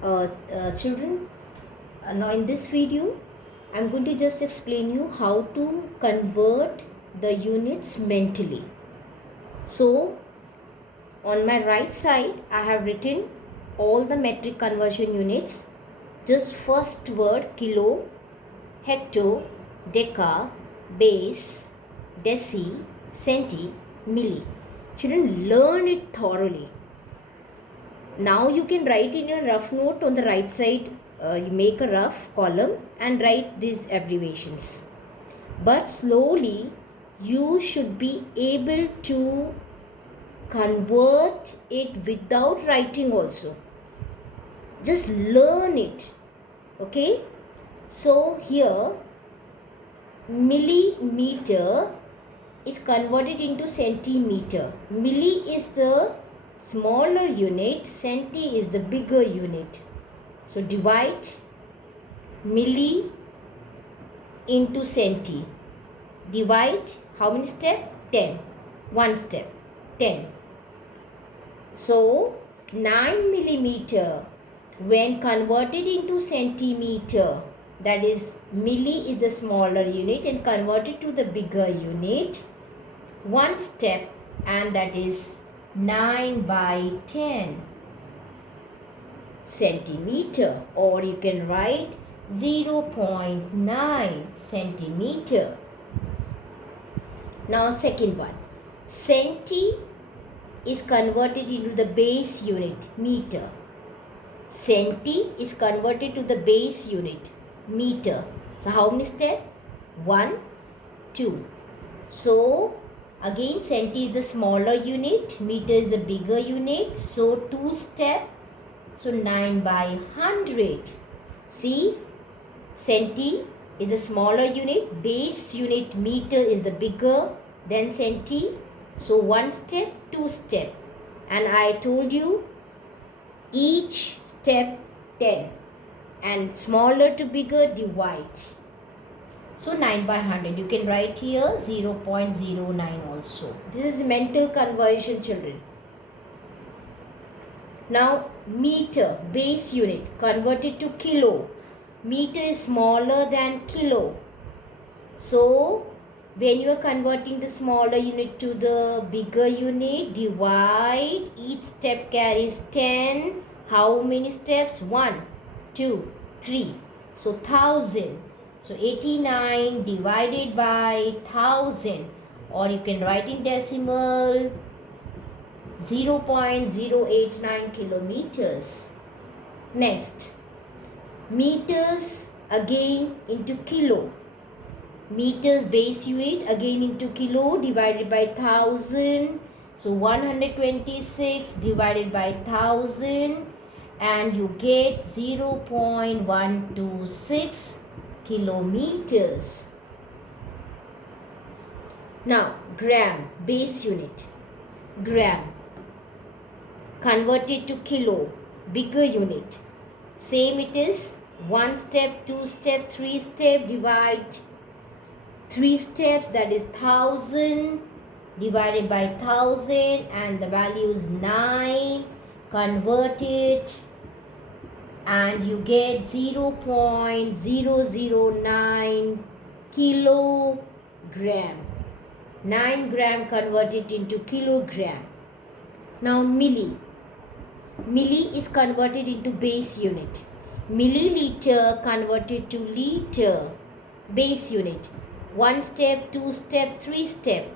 Children, now in this video I'm going to just explain you how to convert the units mentally. So on my right side I have written all the metric conversion units. Just first word kilo, hecto, deca, base, deci, centi, milli. Children, learn it thoroughly. Now you can write in your rough note on the right side, you make a rough column and write these abbreviations. But slowly you should be able to convert it without writing also. Just learn it. Okay. So here millimeter is converted into centimeter. Milli is the smaller unit, centi is the bigger unit. So divide milli into centi. Divide how many steps? 10. One step. 10. So 9 millimeter when converted into centimeter, that is milli is the smaller unit and converted to the bigger unit, one step, and that is 9 by 10 centimeter, or you can write 0.9 centimeter. Now second one, centi is converted into the base unit, meter. Centi is converted to the base unit, meter. So how many steps? 1, 2. So again centi is the smaller unit, meter is the bigger unit. So 2 steps. So 9 by 100. See, centi is a smaller unit, base unit meter is the bigger than centi. So 1 step, 2 step. And I told you each step 10 and smaller to bigger divide. So 9 by 100. You can write here 0.09 also. This is mental conversion, children. Now meter, base unit, converted to kilo. Meter is smaller than kilo. So when you are converting the smaller unit to the bigger unit, divide. Each step carries 10. How many steps? 1, 2, 3. So 1000. So 89 divided by 1000, or you can write in decimal 0.089 kilometers. Next, meters again into kilo. Meters base unit again into kilo divided by 1000. So 126 divided by 1000 and you get 0.126 kilometers. Now gram, base unit, gram, converted to kilo, bigger unit. Same it is 1 step, 2 step, 3 step, divide 3 steps, that is 1000 divided by 1000 and the value is 9. Convert it and you get 0.009 kilogram. 9 gram converted into kilogram. Now milli. Milli is converted into base unit. Milliliter converted to liter, base unit. 1 step, 2 step, 3 step.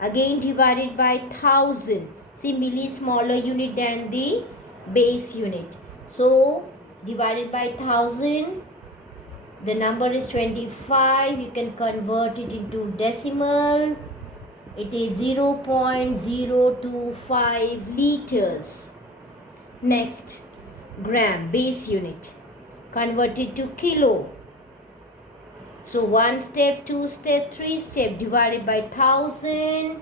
Again divided by 1000. See, milli is smaller unit than the base unit. So divided by 1000. The number is 25. You can convert it into decimal. It is 0.025 liters. Next, gram, base unit, converted to kilo. So 1 step, 2 step, 3 step, divided by 1000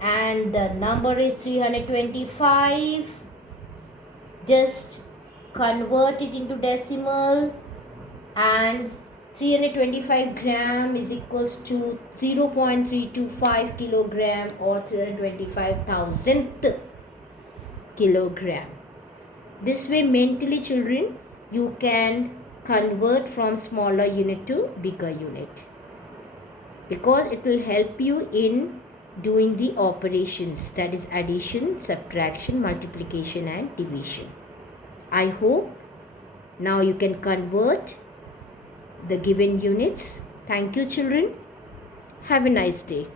and the number is 325. Just convert it into decimal and 325 gram is equals to 0.325 kilogram or 325,000th kilogram. This way mentally, children, you can convert from smaller unit to bigger unit, because it will help you in doing the operations, that is addition, subtraction, multiplication and division. I hope now you can convert the given units. Thank you, children. Have a nice day.